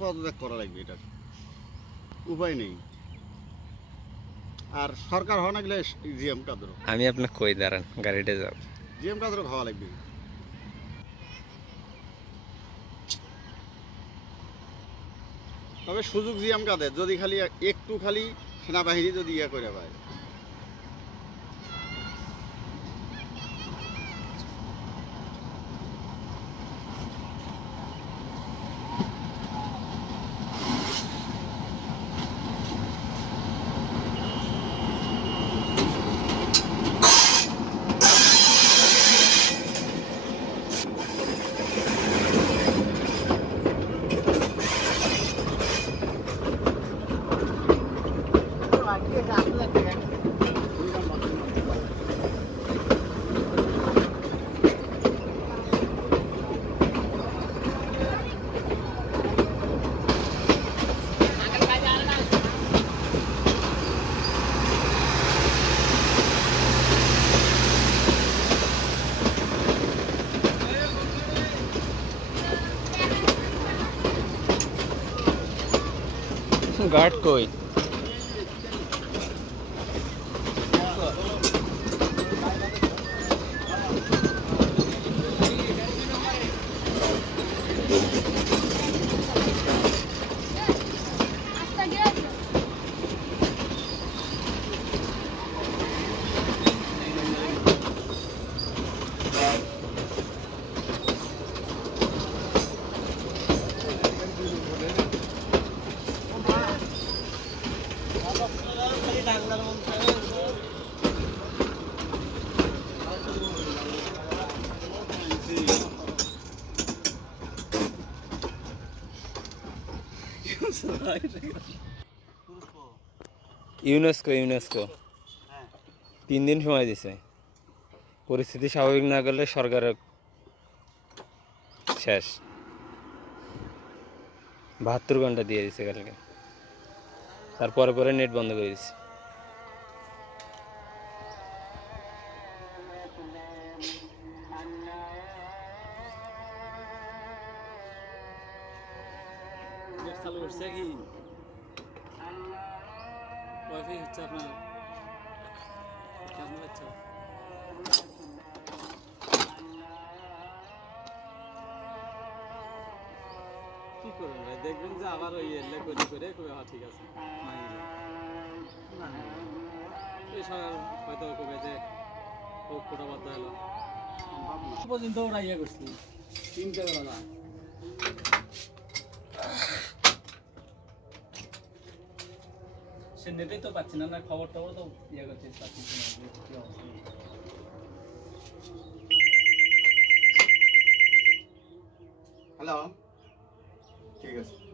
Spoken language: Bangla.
পদত্যাগ করা লাগবে, এটা উপায় নেই। আর সরকার হওয়া না গেলে জিএম কাদেরও, আমি আপনাকে কই দাঁড়ান, গাড়িতে যাব। জিএম কাদেরও খাওয়া লাগবে। তবে সুযোগ জিএম কাদের, যদি খালি একটু খালি সেনাবাহিনী যদি ইয়ে করে পায়। গার্ড কই? ইউনেস্কো 3 দিন সময় দিছে। পরিস্থিতি স্বাভাবিক না করলে সরকারের শেষ। 72 ঘন্টা দিয়ে দিছে কালকে, তারপরে পরে নেট বন্ধ করে দিছে। চালু করছে কি ওয়াইফাই হচ্ছে আপনার কেমন হচ্ছে? কি করবেন ভাই, দেখবেন যে আবার ওই এলে করে করে কবে ঠিক আছে না এই সরকার হয়তো কবে যে কোটা বাধ্য হলো পর্যন্ত ওরা ইয়ে করছি 3 বেলা। সে নেটেই তো পাচ্ছি না, না খবর টবর তো ইয়ে করছে পাচ্ছি না। হ্যালো, ঠিক আছে।